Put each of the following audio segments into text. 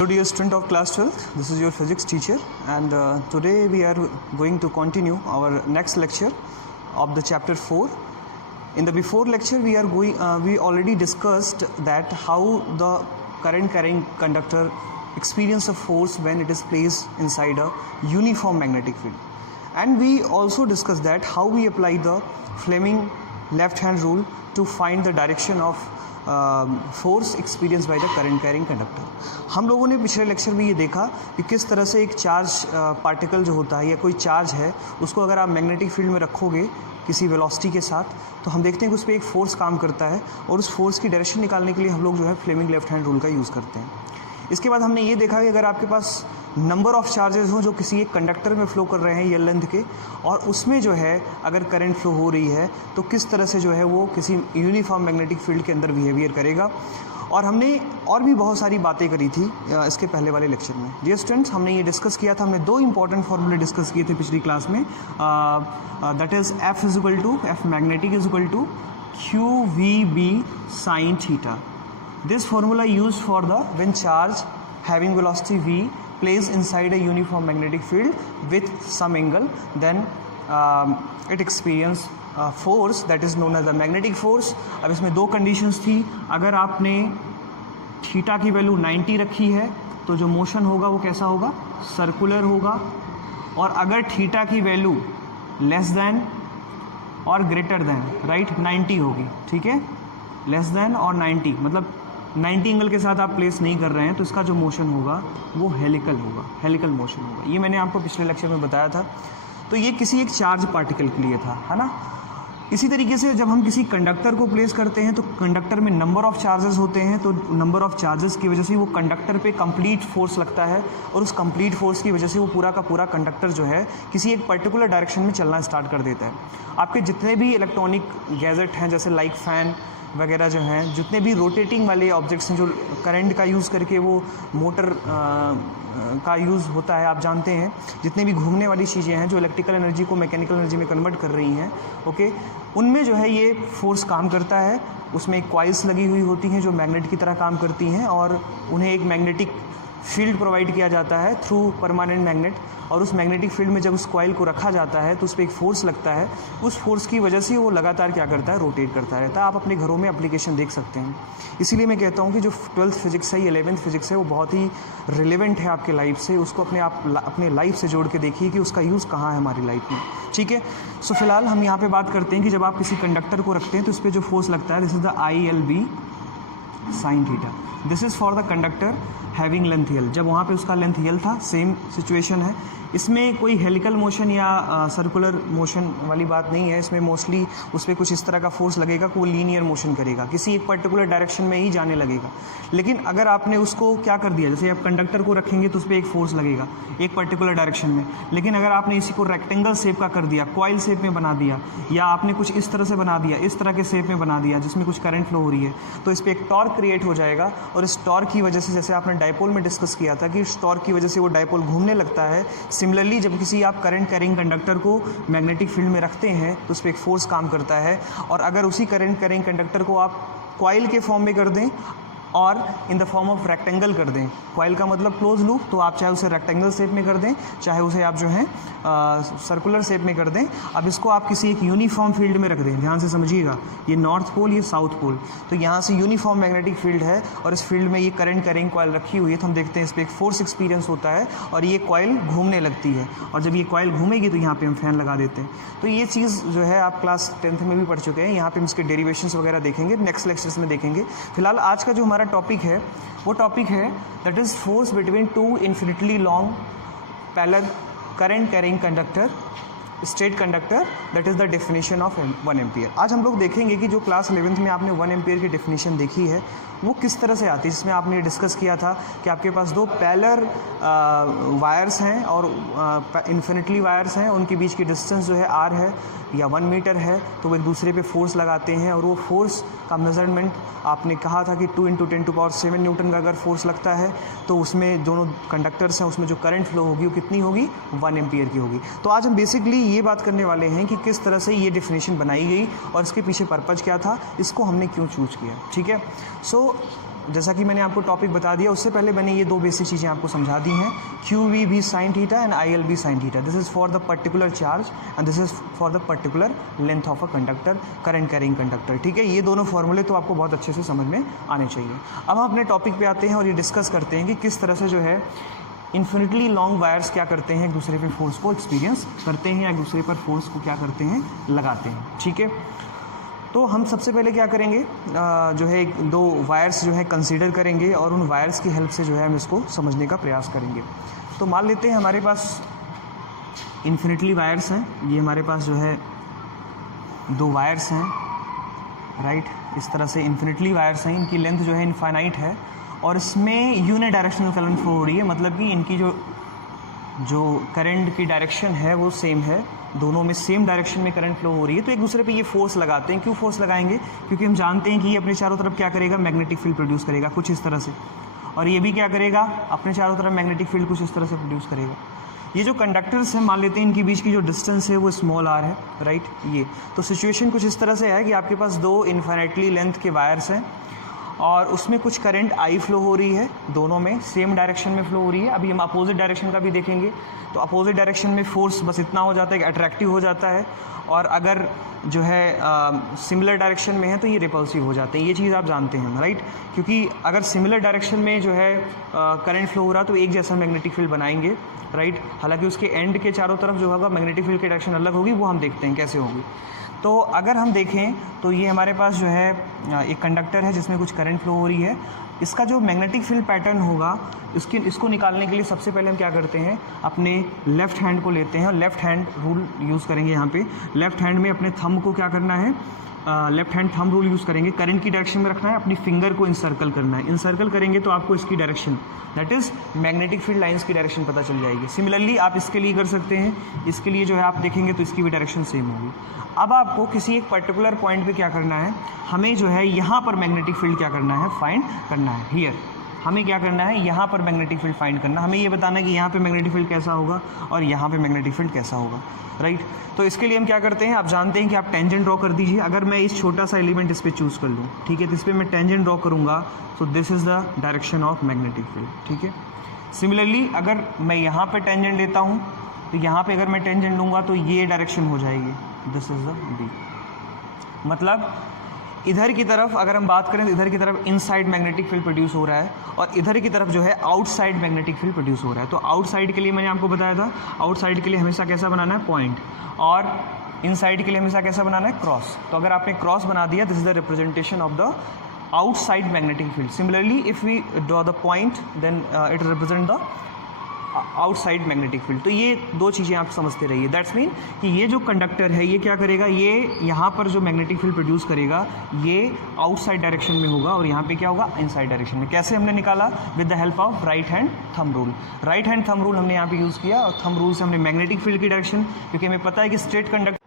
Hello dear student of class 12th, this is your physics teacher and today we are going to continue our next lecture of the chapter 4. In the before lecture we already discussed that how the current carrying conductor experience a force when it is placed inside a uniform magnetic field, and we also discussed that how we apply the Fleming left hand rule to find the direction of force experience by the current carrying conductor. हम लोगों ने पिछले lecture में ये देखा कि किस तरह से एक चार्ज पार्टिकल जो होता है या कोई चार्ज है उसको अगर आप मैग्नेटिक फील्ड में रखोगे किसी वेलोसिटी के साथ तो हम देखते हैं कि उस पर एक फोर्स काम करता है और उस फोर्स की डायरेक्शन निकालने के लिए हम लोग जो है फ्लेमिंग लेफ्ट हैंड रूल का यूज़ करते हैं। इसके बाद हमने ये देखा कि अगर आपके पास नंबर ऑफ़ चार्जेस हों जो किसी एक कंडक्टर में फ़्लो कर रहे हैं एल लेंथ के, और उसमें जो है अगर करंट फ्लो हो रही है तो किस तरह से जो है वो किसी यूनिफॉर्म मैग्नेटिक फील्ड के अंदर बिहेवियर करेगा। और हमने और भी बहुत सारी बातें करी थी इसके पहले वाले लेक्चर में। डियर स्टूडेंट्स, हमने ये डिस्कस किया था, हमने दो इंपॉर्टेंट फार्मूले डिस्कस किए थे पिछली क्लास में, that is F magnetic is equal to Q V B sine theta. This formula used for the when charge having velocity v placed inside a uniform magnetic field with some angle, then it experience force that is known as the magnetic force। अब इसमें दो conditions थी, अगर आपने theta की value 90 रखी है तो जो मोशन होगा वो कैसा होगा, सर्कुलर होगा, और अगर थीटा की वैल्यू लेस देन और ग्रेटर देन राइट 90 होगी, ठीक है, लेस देन और 90 मतलब 90 एंगल के साथ आप प्लेस नहीं कर रहे हैं तो इसका जो मोशन होगा वो हेलिकल होगा, हेलिकल मोशन होगा। ये मैंने आपको पिछले लेक्चर में बताया था। तो ये किसी एक चार्ज पार्टिकल के लिए था, है ना। इसी तरीके से जब हम किसी कंडक्टर को प्लेस करते हैं तो कंडक्टर में नंबर ऑफ़ चार्जेस होते हैं, तो नंबर ऑफ़ चार्जेस की वजह से वो कंडक्टर पे कंप्लीट फोर्स लगता है, और उस कंप्लीट फोर्स की वजह से वो पूरा का पूरा कंडक्टर जो है किसी एक पर्टिकुलर डायरेक्शन में चलना स्टार्ट कर देता है। आपके जितने भी इलेक्ट्रॉनिक गैजेट हैं जैसे लाइक फ़ैन वगैरह जो हैं, जितने भी रोटेटिंग वाले ऑब्जेक्ट्स हैं जो करंट का यूज़ करके वो मोटर का यूज़ होता है, आप जानते हैं, जितने भी घूमने वाली चीज़ें हैं जो इलेक्ट्रिकल एनर्जी को मैकेनिकल एनर्जी में कन्वर्ट कर रही हैं, ओके, उनमें जो है ये फोर्स काम करता है। उसमें कॉइल्स लगी हुई होती हैं जो मैग्नेट की तरह काम करती हैं, और उन्हें एक मैग्नेटिक फील्ड प्रोवाइड किया जाता है थ्रू परमानेंट मैग्नेट, और उस मैग्नेटिक फील्ड में जब उस कॉइल को रखा जाता है तो उस पर एक फ़ोर्स लगता है। उस फोर्स की वजह से वो लगातार क्या करता है, रोटेट करता रहता है। आप अपने घरों में एप्लीकेशन देख सकते हैं। इसीलिए मैं कहता हूँ कि जो 12th फिजिक्स है, 11th फिजिक्स है, वो बहुत ही रिलेवेंट है आपके लाइफ से। उसको अपने लाइफ से जोड़ के देखिए कि उसका यूज़ कहाँ है हमारी लाइफ में, ठीक है। सो फिलहाल हम यहाँ पर बात करते हैं कि जब आप किसी कंडक्टर को रखते हैं तो इस पर जो फोर्स लगता है, this is the ILB sign theta. This is for the conductor having length यल। जब वहाँ पे उसका लेंथ यल था, सेम सिचुएशन है। इसमें कोई हेलिकल मोशन या सर्कुलर मोशन वाली बात नहीं है। इसमें मोस्टली उस पर कुछ इस तरह का फोर्स लगेगा कि वो लीनियर मोशन करेगा, किसी एक पर्टिकुलर डायरेक्शन में ही जाने लगेगा। लेकिन अगर आपने उसको क्या कर दिया, जैसे आप कंडक्टर को रखेंगे तो उस पर एक फोर्स लगेगा एक पर्टिकुलर डायरेक्शन में, लेकिन अगर आपने इसी को रेक्टेंगल शेप का कर दिया, कॉइल शेप में बना दिया, या आपने कुछ इस तरह से बना दिया, इस तरह के शेप में बना दिया जिसमें कुछ करंट फ्लो हो रही है, तो इस पर एक टॉर्क क्रिएट हो जाएगा। और इस टॉर्क की वजह से, जैसे आपने डायपोल में डिस्कस किया था कि इस टॉर्क की वजह से वो डायपोल घूमने लगता है, सिमिलरली जब किसी आप करंट कैरिंग कंडक्टर को मैग्नेटिक फील्ड में रखते हैं तो उस पर एक फोर्स काम करता है। और अगर उसी करंट कैरिंग कंडक्टर को आप कॉइल के फॉर्म में कर दें और in the form of rectangle कर दें, कॉइल का मतलब क्लोज लूप, तो आप चाहे उसे रेक्टेंगल शेप में कर दें, चाहे उसे आप जो है सर्कुलर शेप में कर दें। अब इसको आप किसी एक यूनिफॉर्म फील्ड में रख दें, ध्यान से समझिएगा, ये नॉर्थ पोल, ये साउथ पोल, तो यहाँ से यूनिफॉर्म मैग्नेटिक फील्ड है और इस फील्ड में ये करंट कैरिंग कॉइल रखी हुई है, तो हम देखते हैं इस पर एक फोर्स एक्सपीरियंस होता है और ये कॉइल घूमने लगती है, और जब ये कॉइल घूमेगी तो यहाँ पर हम फैन लगा देते हैं। तो ये चीज़ जो है आप क्लास 10th में भी पढ़ चुके हैं। यहाँ पर हम इसके डेरिवेशंस वगैरह देखेंगे, नेक्स्ट लेक्चर्स में देखेंगे। फिलहाल आज का जो हमारा टॉपिक है वो टॉपिक है that is force between two infinitely long parallel current carrying conductor state conductor, that is the definition of 1 ampere. आज हम लोग देखेंगे कि जो क्लास 11th में आपने 1 एम्पियर की डेफिनेशन देखी है वो किस तरह से आती है, जिसमें आपने डिस्कस किया था कि आपके पास दो पैरेलल वायर्स हैं और इन्फिनिटली वायर्स हैं, उनके बीच की डिस्टेंस जो है r है या 1 मीटर है, तो वो एक दूसरे पे फोर्स लगाते हैं, और वो फोर्स का मेजरमेंट आपने कहा था कि 2 × 10⁷ न्यूटन का अगर फोर्स लगता है तो उसमें दोनों कंडक्टर्स हैं, उसमें जो करंट फ्लो होगी वो कितनी होगी, 1 एम्पियर की होगी। तो आज हम बेसिकली ये बात करने वाले हैं कि किस तरह से ये डेफिनेशन बनाई गई और इसके पीछे पर्पज़ क्या था, इसको हमने क्यों चूज़ किया, ठीक है। सो जैसा कि मैंने आपको टॉपिक बता दिया, उससे पहले मैंने ये दो बेसिक चीज़ें आपको समझा दी हैं, Q V B sine theta and I L B sine theta. This is for the particular charge and this is for the particular length of a conductor, current carrying conductor. ठीक है, ये दोनों फॉर्मूले तो आपको बहुत अच्छे से समझ में आने चाहिए। अब हम अपने टॉपिक पे आते हैं और ये डिस्कस करते हैं कि किस तरह से जो है इन्फिनिटली लॉन्ग वायर्स क्या करते हैं, एक दूसरे पे फोर्स को एक्सपीरियंस करते हैं, एक दूसरे पर फोर्स को क्या करते हैं, लगाते हैं। ठीक है, तो हम सबसे पहले क्या करेंगे, जो है दो वायर्स जो है कंसीडर करेंगे और उन वायर्स की हेल्प से जो है हम इसको समझने का प्रयास करेंगे। तो मान लेते हैं हमारे पास इन्फिनिटली वायर्स हैं, ये हमारे पास जो है दो वायर्स हैं, राइट। इस तरह से इन्फिनिटली वायर्स हैं, इनकी लेंथ जो है इनफाइनाइट है और इसमें यूनि डायरेक्शनल करंट फ्लो हो रही है, मतलब कि इनकी जो करंट की डायरेक्शन है वो सेम है, दोनों में सेम डायरेक्शन में करंट फ्लो हो रही है। तो एक दूसरे पे ये फोर्स लगाते हैं। क्यों फोर्स लगाएंगे? क्योंकि हम जानते हैं कि ये अपने चारों तरफ क्या करेगा, मैग्नेटिक फील्ड प्रोड्यूस करेगा कुछ इस तरह से, और ये भी क्या करेगा, अपने चारों तरफ मैग्नेटिक फील्ड कुछ इस तरह से प्रोड्यूस करेगा। ये जो कंडक्टर्स हैं, मान लेते हैं इनके बीच की जो डिस्टेंस है वो स्मॉल आर है, राइट। ये तो सिचुएशन कुछ इस तरह से है कि आपके पास दो इनफाइनाइटली लेंथ के वायर्स हैं और उसमें कुछ करंट आई फ्लो हो रही है, दोनों में सेम डायरेक्शन में फ्लो हो रही है। अभी हम अपोजिट डायरेक्शन का भी देखेंगे, तो अपोजिट डायरेक्शन में फोर्स बस इतना हो जाता है कि अट्रैक्टिव हो जाता है, और अगर जो है सिमिलर डायरेक्शन में है तो ये रिपल्सिव हो जाते हैं। ये चीज़ आप जानते हैं, राइट, क्योंकि अगर सिमिलर डायरेक्शन में जो है करंट फ्लो हो रहा तो एक जैसा मैग्नेटिक फील्ड बनाएंगे, राइट। हालांकि उसके एंड के चारों तरफ जो होगा मैग्नेटिक फील्ड की डायरेक्शन अलग होगी, वो हम देखते हैं कैसे होगी। तो अगर हम देखें तो ये हमारे पास जो है एक कंडक्टर है जिसमें कुछ करंट फ्लो हो रही है। इसका जो मैग्नेटिक फील्ड पैटर्न होगा इसको निकालने के लिए सबसे पहले हम क्या करते हैं, अपने लेफ़्ट हैंड को लेते हैं और लेफ़्ट हैंड रूल यूज़ करेंगे। यहाँ पे लेफ़्ट हैंड में अपने थंब को क्या करना है, left hand thumb rule use करेंगे, करंट की डायरेक्शन में रखना है, अपनी फिंगर को इंसर्कल करना है। इंसर्कल करेंगे तो आपको इसकी direction, that is magnetic field lines की डायरेक्शन पता चल जाएगी। सिमिलरली आप इसके लिए कर सकते हैं, इसके लिए जो है आप देखेंगे तो इसकी भी डायरेक्शन सेम होगी। अब आपको किसी एक पर्टिकुलर पॉइंट पे क्या करना है, हमें जो है यहाँ पर मैग्नेटिक फील्ड क्या करना है, फाइंड करना है। हियर हमें क्या करना है, यहाँ पर मैग्नेटिक फील्ड फाइंड करना है। हमें ये बताना है कि यहाँ पे मैग्नेटिक फील्ड कैसा होगा और यहाँ पे मैग्नेटिक फील्ड कैसा होगा, राइट। तो इसके लिए हम क्या करते हैं, आप जानते हैं कि आप टेंजेंट ड्रॉ कर दीजिए। अगर मैं इस छोटा सा एलिमेंट इस पर चूज़ कर लूँ, ठीक है, तो इस पर मैं टेंजेंट ड्रॉ करूँगा, तो this is the direction of magnetic field, ठीक है। सिमिलरली अगर मैं यहाँ पर टेंजेंट लेता हूँ तो यहाँ पर अगर मैं टेंजेंट लूँगा तो ये डायरेक्शन हो जाएगी, दिस इज़ द बी। मतलब इधर की तरफ अगर हम बात करें तो इधर की तरफ इनसाइड मैग्नेटिक फील्ड प्रोड्यूस हो रहा है और इधर की तरफ जो है आउटसाइड मैग्नेटिक फील्ड प्रोड्यूस हो रहा है। तो आउटसाइड के लिए मैंने आपको बताया था, आउटसाइड के लिए हमेशा कैसा बनाना है, पॉइंट, और इनसाइड के लिए हमेशा कैसा बनाना है, क्रॉस। तो अगर आपने क्रॉस बना दिया, this is the representation of the outside magnetic field. Similarly if we draw the point then it represent the outside magnetic field. तो ये दो चीज़ें आप समझते रहिए। दैट्स मीन कि ये जो कंडक्टर है ये क्या करेगा, ये यहाँ पर जो मैग्नेटिक फील्ड प्रोड्यूस करेगा ये आउटसाइड डायरेक्शन में होगा और यहाँ पे क्या होगा, इनसाइड डायरेक्शन में। कैसे हमने निकाला, with the help of right hand thumb rule. Right hand thumb rule हमने यहाँ पे यूज़ किया और थंब रूल से हमने मैग्नेटिक फील्ड की डायरेक्शन, क्योंकि हमें पता है कि स्ट्रेट कंडक्टर,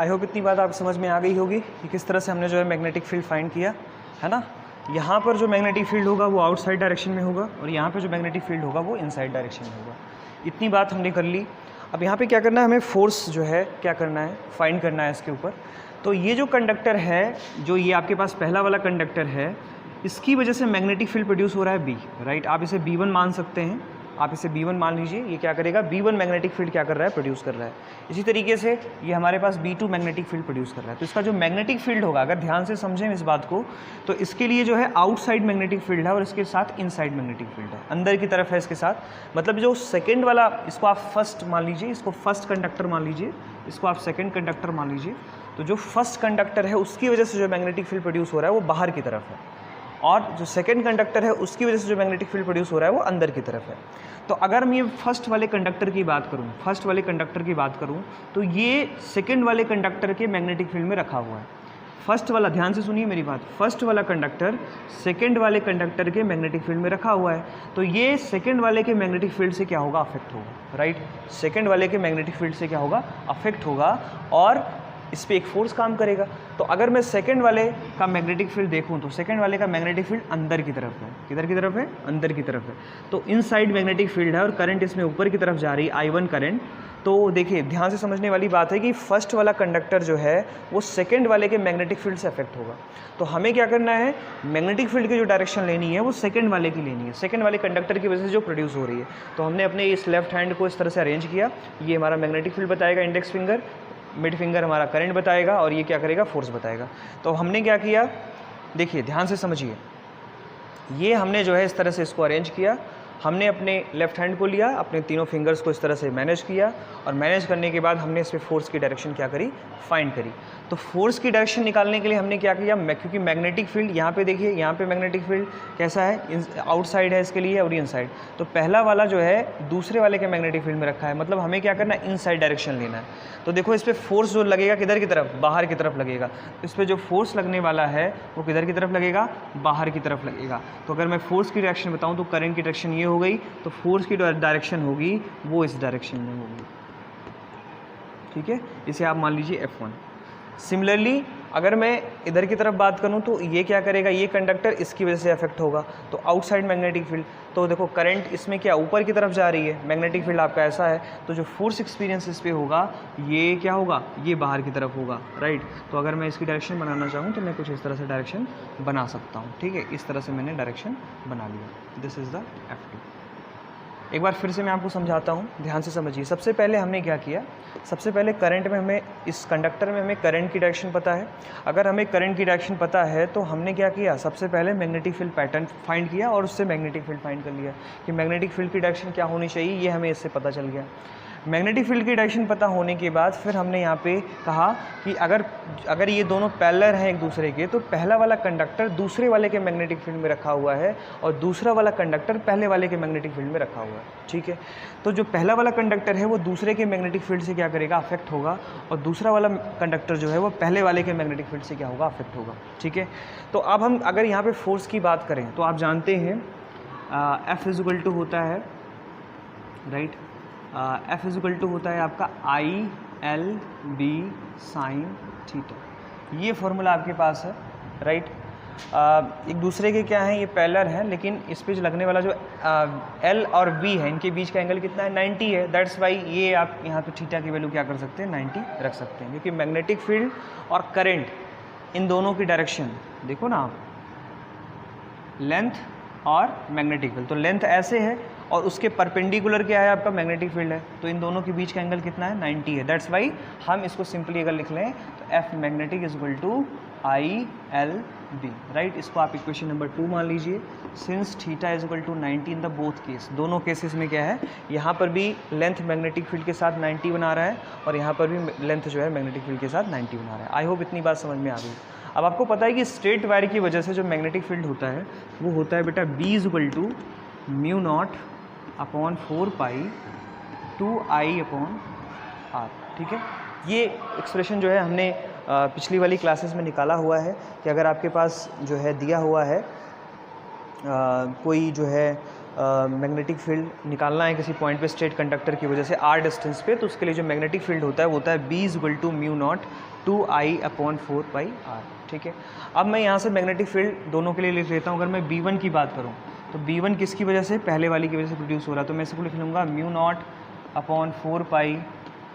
आई होप इतनी बात आप समझ में आ गई होगी कि किस तरह से हमने जो है मैग्नेटिक फील्ड फाइंड किया, है ना। यहाँ पर जो मैग्नेटिक फील्ड होगा वो आउटसाइड डायरेक्शन में होगा और यहाँ पे जो मैग्नेटिक फील्ड होगा वो इनसाइड डायरेक्शन में होगा। इतनी बात हमने कर ली। अब यहाँ पे क्या करना है, हमें फोर्स जो है क्या करना है, फाइंड करना है इसके ऊपर। तो ये जो कंडक्टर है, जो ये आपके पास पहला वाला कंडक्टर है, इसकी वजह से मैग्नेटिक फील्ड प्रोड्यूस हो रहा है बी, राइट। आप इसे B1 मान सकते हैं, आप इसे B1 मान लीजिए। ये क्या करेगा, B1 मैग्नेटिक फील्ड क्या कर रहा है, प्रोड्यूस कर रहा है। इसी तरीके से ये हमारे पास B2 मैग्नेटिक फील्ड प्रोड्यूस कर रहा है। तो इसका जो मैग्नेटिक फील्ड होगा, अगर ध्यान से समझें इस बात को, तो इसके लिए जो है आउटसाइड मैग्नेटिक फील्ड है और इसके साथ इनसाइड मैग्नेटिक फील्ड है, अंदर की तरफ है इसके साथ। मतलब जो सेकेंड वाला, इसको आप फर्स्ट मान लीजिए, इसको फर्स्ट कंडक्टर मान लीजिए, इसको आप सेकेंड कंडक्टर मान लीजिए। तो जो फर्स्ट कंडक्टर है उसकी वजह से जो मैग्नेटिक फील्ड प्रोड्यूस हो रहा है वो बाहर की तरफ है, और जो सेकंड कंडक्टर है उसकी वजह से जो मैग्नेटिक फील्ड प्रोड्यूस हो रहा है वो अंदर की तरफ है। तो अगर मैं ये फर्स्ट वाले कंडक्टर की बात करूं, तो ये सेकंड वाले कंडक्टर के मैग्नेटिक फील्ड में रखा हुआ है। फर्स्ट वाला, ध्यान से सुनिए मेरी बात, फर्स्ट वाला कंडक्टर सेकंड वाले कंडक्टर के मैग्नेटिक फील्ड में रखा हुआ है। तो ये सेकंड वाले के मैग्नेटिक फील्ड से क्या होगा, अफेक्ट होगा, राइट। सेकंड वाले के मैग्नेटिक फील्ड से क्या होगा, अफेक्ट होगा, और इस पर एक फोर्स काम करेगा। तो अगर मैं सेकंड वाले का मैग्नेटिक फील्ड देखूं तो सेकंड वाले का मैग्नेटिक फील्ड अंदर की तरफ है। किधर की तरफ है? अंदर की तरफ है। तो इनसाइड मैग्नेटिक फील्ड है और करंट इसमें ऊपर की तरफ जा रही है, I1 करंट। तो देखिए ध्यान से समझने वाली बात है कि फर्स्ट वाला कंडक्टर जो है वो सेकंड वाले के मैग्नेटिक फील्ड से अफेक्ट होगा। तो हमें क्या करना है, मैग्नेटिक फील्ड की जो डायरेक्शन लेनी है वो सेकंड वाले की लेनी है, सेकंड वाले कंडक्टर की वजह से जो प्रोड्यूस हो रही है। तो हमने अपने इस लेफ्ट हैंड को इस तरह से अरेंज किया, ये हमारा मैग्नेटिक फील्ड बताएगा इंडेक्स फिंगर, मिड फिंगर हमारा करंट बताएगा और ये क्या करेगा, फोर्स बताएगा। तो हमने क्या किया, देखिए ध्यान से समझिए, ये हमने जो है इस तरह से इसको अरेंज किया। हमने अपने लेफ्ट हैंड को लिया, अपने तीनों फिंगर्स को इस तरह से मैनेज किया और मैनेज करने के बाद हमने इस पर फोर्स की डायरेक्शन क्या करी, फाइंड करी। तो फोर्स की डायरेक्शन निकालने के लिए हमने क्या किया, क्योंकि मैग्नेटिक फील्ड यहाँ पे देखिए, यहाँ पे मैग्नेटिक फील्ड कैसा है, आउटसाइड है इसके लिए और इनसाइड। तो पहला वाला जो है दूसरे वाले के मैग्नेटिक फील्ड में रखा है, मतलब हमें क्या करना है, इनसाइड डायरेक्शन लेना है। तो देखो इस पर फोर्स जो लगेगा किधर की तरफ, बाहर की तरफ लगेगा। इस पर जो फोर्स लगने वाला है वो किधर की तरफ लगेगा, बाहर की तरफ लगेगा। तो अगर मैं फोर्स की डायरेक्शन बताऊँ तो करंट की डायरेक्शन ये हो गई, तो फोर्स की डायरेक्शन होगी वो इस डायरेक्शन में होगी, ठीक है। इसे आप मान लीजिए F1। सिमिलरली अगर मैं इधर की तरफ बात करूं तो ये क्या करेगा, ये कंडक्टर इसकी वजह से अफेक्ट होगा, तो आउटसाइड मैग्नेटिक फील्ड। तो देखो करंट इसमें क्या ऊपर की तरफ जा रही है, मैग्नेटिक फील्ड आपका ऐसा है, तो जो फोर्स एक्सपीरियंस इस पे होगा ये क्या होगा, ये बाहर की तरफ होगा, राइट। तो अगर मैं इसकी डायरेक्शन बनाना चाहूँ तो मैं कुछ इस तरह से डायरेक्शन बना सकता हूँ, ठीक है। इस तरह से मैंने डायरेक्शन बना लिया, दिस इज़ द F2। एक बार फिर से मैं आपको समझाता हूँ, ध्यान से समझिए। सबसे पहले हमने क्या किया, सबसे पहले करंट में हमें, इस कंडक्टर में हमें करंट की डायरेक्शन पता है। अगर हमें करंट की डायरेक्शन पता है तो हमने क्या किया, सबसे पहले मैग्नेटिक फील्ड पैटर्न फाइंड किया और उससे मैग्नेटिक फील्ड फाइंड कर लिया कि मैग्नेटिक फील्ड की डायरेक्शन क्या होनी चाहिए, ये हमें इससे पता चल गया। मैग्नेटिक फील्ड की डायरेक्शन पता होने के बाद फिर हमने यहाँ पे कहा कि अगर ये दोनों पैरेलल हैं एक दूसरे के, तो पहला वाला कंडक्टर दूसरे वाले के मैग्नेटिक फील्ड में रखा हुआ है और दूसरा वाला कंडक्टर पहले वाले के मैग्नेटिक फील्ड में रखा हुआ है, ठीक है। तो जो पहला वाला कंडक्टर है वो दूसरे के मैग्नेटिक फील्ड से क्या करेगा, अफेक्ट होगा, और दूसरा वाला कंडक्टर जो है वो पहले वाले के मैग्नेटिक फील्ड से क्या होगा, अफेक्ट होगा, ठीक है। तो अब हम अगर यहाँ पे फोर्स की बात करें तो आप जानते हैं F इज़ टू होता है, राइट, F इज़ टू होता है आपका ILB साइन थीटा। ये फॉर्मूला आपके पास है, राइट। एक दूसरे के क्या हैं, ये पैरेलल हैं, लेकिन इस पे जो लगने वाला जो L और B है, इनके बीच का एंगल कितना है, 90 है। दैट्स वाई ये आप यहाँ पे थीटा की वैल्यू क्या कर सकते हैं, 90 रख सकते हैं, क्योंकि मैग्नेटिक फील्ड और करंट इन दोनों की डायरेक्शन देखो ना आप, लेंथ और मैग्नेटिक फील्ड, तो लेंथ ऐसे है और उसके परपेंडिकुलर क्या है, आपका मैग्नेटिक फील्ड है, तो इन दोनों के बीच का एंगल कितना है, 90 है। दैट्स वाई हम इसको सिंपली अगर लिख लें तो F magnetic is equal to ILB, right. इसको आप इक्वेशन नंबर 2 मान लीजिए। Since theta is equal to 90 in the both case, दोनों केसेस में क्या है, यहाँ पर भी लेंथ मैग्नेटिक फील्ड के साथ 90 बना रहा है और यहाँ पर भी लेंथ जो है मैग्नेटिक फील्ड के साथ 90 बना रहा है। आई होप इतनी बात समझ में आ गई। अब आपको पता है कि स्ट्रेट वायर की वजह से जो मैग्नेटिक फील्ड होता है वो होता है बेटा B is equal to mu not upon 4 pi 2I upon R, ठीक है। ये एक्सप्रेशन जो है हमने पिछली वाली क्लासेस में निकाला हुआ है कि अगर आपके पास जो है दिया हुआ है कोई जो है मैग्नेटिक फील्ड निकालना है किसी पॉइंट पे स्ट्रेट कंडक्टर की वजह से R डिस्टेंस पे, तो उसके लिए जो मैग्नेटिक फील्ड होता है वो होता है B is equal to mu not 2I upon 4 pi R, ठीक है। अब मैं यहाँ से मैग्नेटिक फील्ड दोनों के लिए लिख लेता हूँ। अगर मैं B1 की बात करूँ तो B1 किसकी वजह से, पहले वाली की वजह से प्रोड्यूस हो रहा है, तो मैं इसको लिख लूँगा mu not upon 4 pi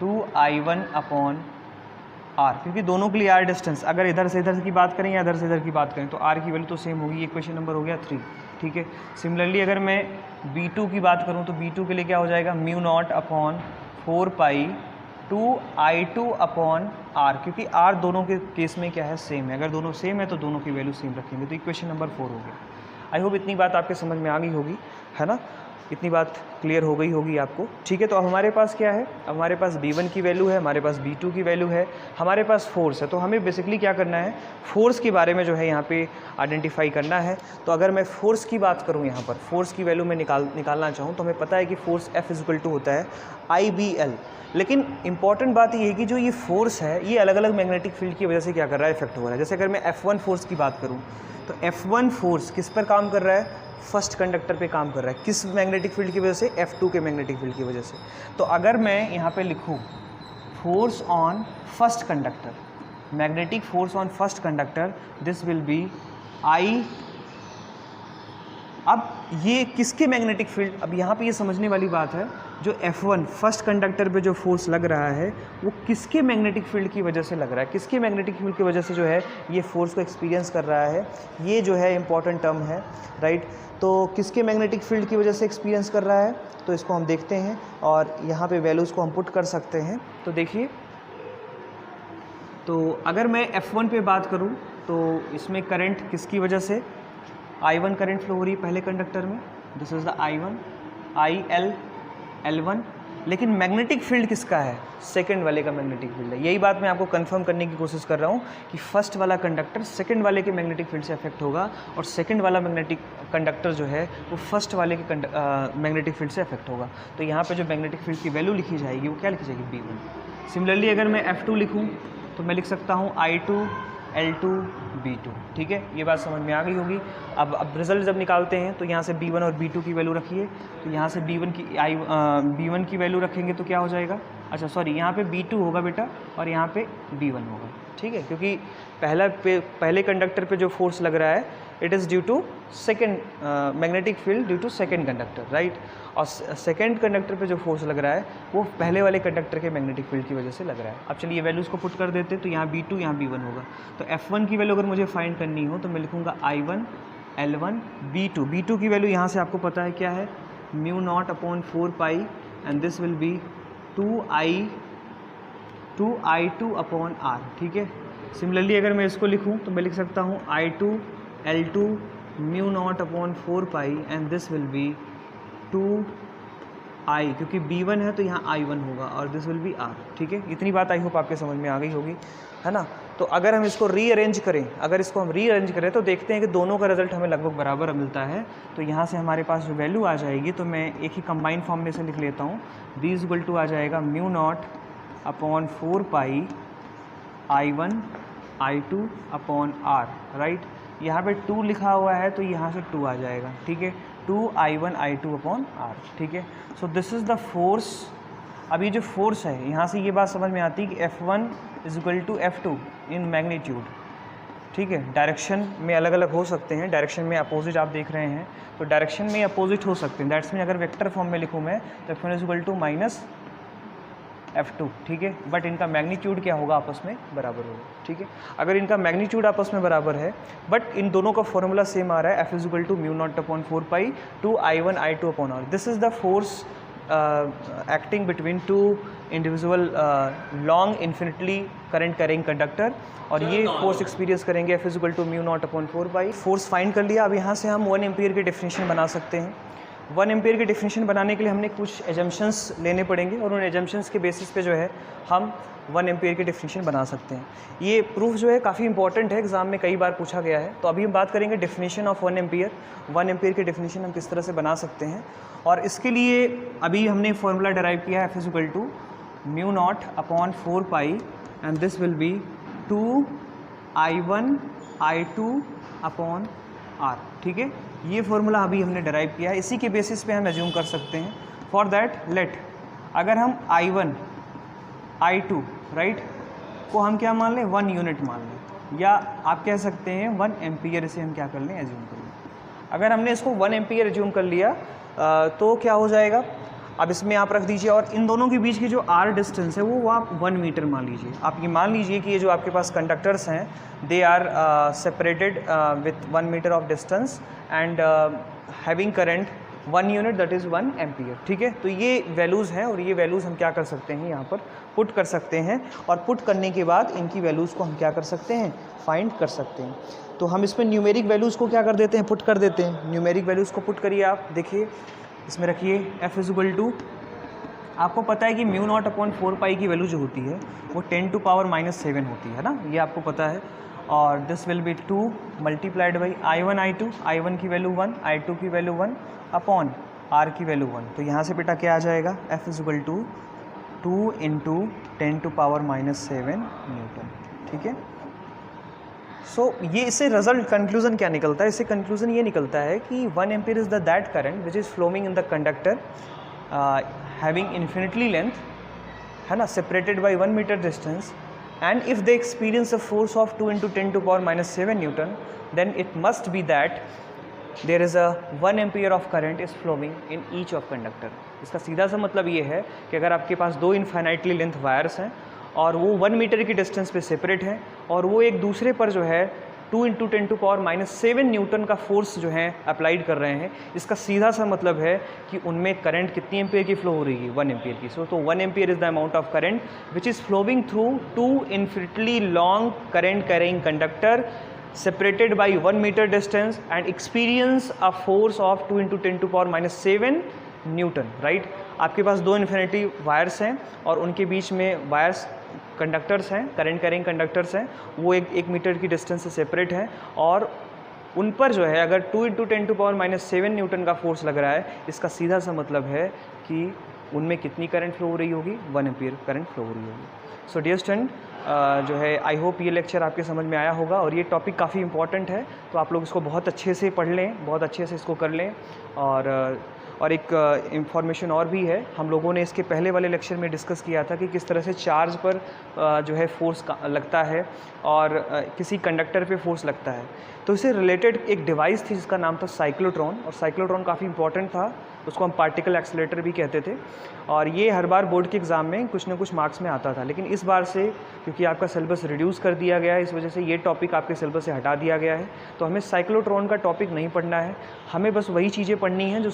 2I1 upon R, क्योंकि दोनों के लिए R डिस्टेंस, अगर इधर से इधर की बात करें या इधर से इधर की बात करें तो R की वैल्यू तो सेम होगी। ये क्वेश्चन नंबर हो गया 3, ठीक है। सिमिलरली अगर मैं B2 की बात करूँ तो B2 के लिए क्या हो जाएगा, mu not upon 4 pi 2I2 upon R, क्योंकि R दोनों के केस में क्या है, सेम है। अगर दोनों सेम है तो दोनों की वैल्यू सेम रखेंगे, तो इक्वेशन नंबर 4 हो गया। आई होप इतनी बात आपके समझ में आ गई होगी, है ना, इतनी बात क्लियर हो गई होगी आपको, ठीक है। तो अब हमारे पास क्या है, हमारे पास B1 की वैल्यू है, हमारे पास B2 की वैल्यू है, हमारे पास फोर्स है। तो हमें बेसिकली क्या करना है, फोर्स के बारे में जो है यहाँ पे आइडेंटिफाई करना है। तो अगर मैं फोर्स की बात करूँ, यहाँ पर फोर्स की वैल्यू मैं निकालना चाहूँ तो हमें पता है कि force F is equal to होता है IBL। लेकिन इंपॉर्टेंट बात ये है कि जो ये फोर्स है ये अलग अलग मैग्नेटिक फील्ड की वजह से क्या कर रहा है, इफेक्ट हो रहा है। जैसे अगर मैं F1 फोर्स की बात करूँ तो F1 फोर्स किस पर काम कर रहा है, फर्स्ट कंडक्टर पे काम कर रहा है, किस मैग्नेटिक फील्ड की वजह से, F2 के मैग्नेटिक फील्ड की वजह से। तो अगर मैं यहाँ पे लिखूँ force on first conductor, magnetic force on first conductor, this will B I। अब ये किसके मैग्नेटिक फील्ड, अब यहाँ पे ये समझने वाली बात है, जो F1 फर्स्ट कंडक्टर पे जो फोर्स लग रहा है वो किसके मैग्नेटिक फील्ड की वजह से लग रहा है, किसके मैग्नेटिक फील्ड की वजह से जो है ये फोर्स को एक्सपीरियंस कर रहा है, ये जो है इंपॉर्टेंट टर्म है, राइट। तो किसके मैग्नेटिक फील्ड की वजह से एक्सपीरियंस कर रहा है, तो इसको हम देखते हैं और यहाँ पे वैल्यूज़ को हम पुट कर सकते हैं। तो देखिए, तो अगर मैं F1 पे बात करूँ तो इसमें करंट किसकी वजह से, I1 करंट फ्लो हो रही है पहले कंडक्टर में, this is the I1, IL, L1, लेकिन मैग्नेटिक फील्ड किसका है, सेकंड वाले का मैग्नेटिक फील्ड है। यही बात मैं आपको कंफर्म करने की कोशिश कर रहा हूँ कि फर्स्ट वाला कंडक्टर सेकंड वाले के मैग्नेटिक फील्ड से अफेक्ट होगा और सेकंड वाला मैग्नेटिक कंडक्टर जो है वो फर्स्ट वाले के मैग्नेटिक फील्ड से अफेक्ट होगा। तो यहाँ पे जो मैग्नेटिक फील्ड की वैल्यू लिखी जाएगी वो क्या लिखी जाएगी, B1। सिमिलरली अगर मैं F2 लिखूँ तो मैं लिख सकता हूँ I2, L2, B2, ठीक है, ये बात समझ में आ गई होगी। अब रिजल्ट जब निकालते हैं तो यहाँ से B1 और B2 की वैल्यू रखिए, तो यहाँ से B1 की वैल्यू रखेंगे तो क्या हो जाएगा, अच्छा सॉरी, यहाँ पे B2 होगा बेटा और यहाँ पे B1 होगा, ठीक है, क्योंकि पहले कंडक्टर पे जो फोर्स लग रहा है it is due to second magnetic field due to second conductor, right, और सेकेंड कंडक्टर पे जो फोर्स लग रहा है वो पहले वाले कंडक्टर के मैग्नेटिक फील्ड की वजह से लग रहा है। अब चलिए वैल्यूज़ को पुट कर देते हैं, तो यहाँ B2 यहाँ B1 होगा। तो F1 की वैल्यू अगर मुझे फाइंड करनी हो तो मैं लिखूँगा I1, L1, B2 की वैल्यू यहाँ से आपको पता है क्या है, μ0/4 and this will B 2I2/R, ठीक है। सिमिलरली अगर मैं इसको लिखूँ तो मैं लिख सकता हूँ I2, L2 μ0/4 and this will B 2I, क्योंकि B1 है तो यहाँ I1 होगा और दिस विल बी R, ठीक है। इतनी बात आई होप आपके समझ में आ गई होगी, है ना। तो अगर हम इसको रीअरेंज करें, तो देखते हैं कि दोनों का रिजल्ट हमें लगभग बराबर मिलता है। तो यहाँ से हमारे पास जो वैल्यू आ जाएगी, तो मैं एक ही कंबाइंड फॉर्म में से लिख लेता हूँ, B = आ जाएगा μ0/4 I1 I2/R, राइट। यहाँ पे 2 लिखा हुआ है तो यहाँ से 2 आ जाएगा, ठीक है, 2I1 I2/R, ठीक है। So this is the force. अब ये जो फोर्स है, यहाँ से ये बात समझ में आती है कि F1 = F2 इन मैग्नीट्यूड, ठीक है। डायरेक्शन में अलग अलग हो सकते हैं, डायरेक्शन में अपोजिट आप देख रहे हैं तो डायरेक्शन में अपोजिट हो सकते हैं, दैट्स मीन अगर वेक्टर फॉर्म में लिखूँ मैं तो F1 = -F2, ठीक है, बट इनका मैग्नीट्यूड क्या होगा, आपस में बराबर होगा, ठीक है। अगर इनका मैग्नीट्यूड आपस में बराबर है बट इन दोनों का फॉर्मूला सेम आ रहा है, F = μ0/4 2I1 I2/R, this is the force acting between two individual long infinitely current carrying conductor, और ये फोर्स एक्सपीरियंस करेंगे F = μ0/4। फोर्स फाइंड कर लिया। अब यहाँ से हम 1 एम्पीयर की डेफिनेशन बना सकते हैं। 1 एम्पीयर की डेफिनेशन बनाने के लिए हमने कुछ एजम्पशंस लेने पड़ेंगे और उन एजम्पशंस के बेसिस पे जो है हम 1 एम्पीयर की डेफिनेशन बना सकते हैं। ये प्रूफ जो है काफ़ी इंपॉर्टेंट है, एग्जाम में कई बार पूछा गया है। तो अभी हम बात करेंगे डेफिनेशन ऑफ 1 एम्पीयर। 1 एम्पीयर की डेफिनेशन हम किस तरह से बना सकते हैं, और इसके लिए अभी हमने फार्मूला डराइव किया है F = μ0/4 and this will be 2I1 I2/R, ठीक है। ये फार्मूला अभी हमने डराइव किया है, इसी के बेसिस पे हम एज्यूम कर सकते हैं। फॉर दैट लेट, अगर हम I1 I2 राइट को हम क्या मान लें, 1 यूनिट मान लें, या आप कह सकते हैं 1 एम्पीयर, इसे हम क्या कर लें, एज्यूम कर लें। अगर हमने इसको 1 एम्पीयर एज्यूम कर लिया तो क्या हो जाएगा, अब इसमें आप रख दीजिए, और इन दोनों के बीच की जो R डिस्टेंस है वो आप 1 मीटर मान लीजिए। आप ये मान लीजिए कि ये जो आपके पास कंडक्टर्स हैं they are separated with 1 meter of distance and having current 1 unit, that is 1 ampere, ठीक है। तो ये वैल्यूज़ हैं और ये वैल्यूज़ हम क्या कर सकते हैं, यहाँ पर पुट कर सकते हैं, और पुट करने के बाद इनकी वैल्यूज़ को हम क्या कर सकते हैं, फाइंड कर सकते हैं। तो हम इसमें न्यूमेरिक वैल्यूज़ को क्या कर देते हैं, पुट कर देते हैं। न्यूमेरिक वैल्यूज़ को पुट करिए, आप देखिए इसमें रखिए F = आपको पता है कि μ0/4 की वैल्यू जो होती है वो 10⁻⁻7 होती है ना, ये आपको पता है। और this will B 2 × I1 I2, I1 की वैल्यू 1, I2 की वैल्यू 1 अपॉन R की वैल्यू 1। तो यहाँ से बेटा क्या आ जाएगा, F = 2 × 10⁻⁷ न्यूटन, ठीक है। सो ये इससे रिजल्ट कंक्लूजन क्या निकलता है, इससे कंक्लूजन ये निकलता है कि 1 ampere is the that current which is flowing in the conductor having infinitely length, है ना, separated by 1 meter distance and if they experience a force of 2 into 10 to power minus 7 Newton, then it must be that there is a 1 ampere of current is flowing in each of conductor. इसका सीधा सा मतलब ये है कि अगर आपके पास दो इनफाइनाइटली लेंथ वायर्स हैं और वो 1 मीटर की डिस्टेंस पे सेपरेट हैं और वो एक दूसरे पर जो है 2 into 10 to power minus 7 newton का फोर्स जो है अप्लाइड कर रहे हैं, इसका सीधा सा मतलब है कि उनमें करंट कितनी एम्पियर की फ्लो हो रही है, 1 एम्पियर की. तो 1 ampere is the amount of current which is flowing through 2 infinitely long current carrying conductor separated by 1 meter distance and experience a force of 2 into 10 to power minus 7 Newton. Right, आपके पास दो infinity wires हैं और उनके बीच में wires conductors हैं, current carrying conductors हैं, वो एक मीटर की डिस्टेंस से सेपरेट हैं और उन पर जो है अगर 2 into 10 to power minus 7 newton का फोर्स लग रहा है, इसका सीधा सा मतलब है कि उनमें कितनी करंट फ्लो हो रही होगी, 1 एम्पियर करंट फ्लो हो रही होगी. सो डियर स्टूडेंट, जो है आई होप ये लेक्चर आपके समझ में आया होगा और ये टॉपिक काफ़ी इंपॉर्टेंट है, तो आप लोग इसको बहुत अच्छे से पढ़ लें, बहुत अच्छे से इसको कर लें. और एक इन्फॉर्मेशन और भी है, हम लोगों ने इसके पहले वाले लेक्चर में डिस्कस किया था कि किस तरह से चार्ज पर जो है फोर्स लगता है और किसी कंडक्टर पे फोर्स लगता है. तो इससे रिलेटेड एक डिवाइस थी जिसका नाम था साइक्लोट्रॉन, और साइक्लोट्रॉन काफ़ी इंपॉर्टेंट था, उसको हम पार्टिकल एक्सेलेरेटर भी कहते थे और ये हर बार बोर्ड के एग्ज़ाम में कुछ ना कुछ मार्क्स में आता था. लेकिन इस बार से क्योंकि आपका सिलेबस रिड्यूस कर दिया गया है, इस वजह से ये टॉपिक आपके सिलेबस से हटा दिया गया है, तो हमें साइक्लोट्रॉन का टॉपिक नहीं पढ़ना है, हमें बस वही चीज़ें पढ़नी हैं जो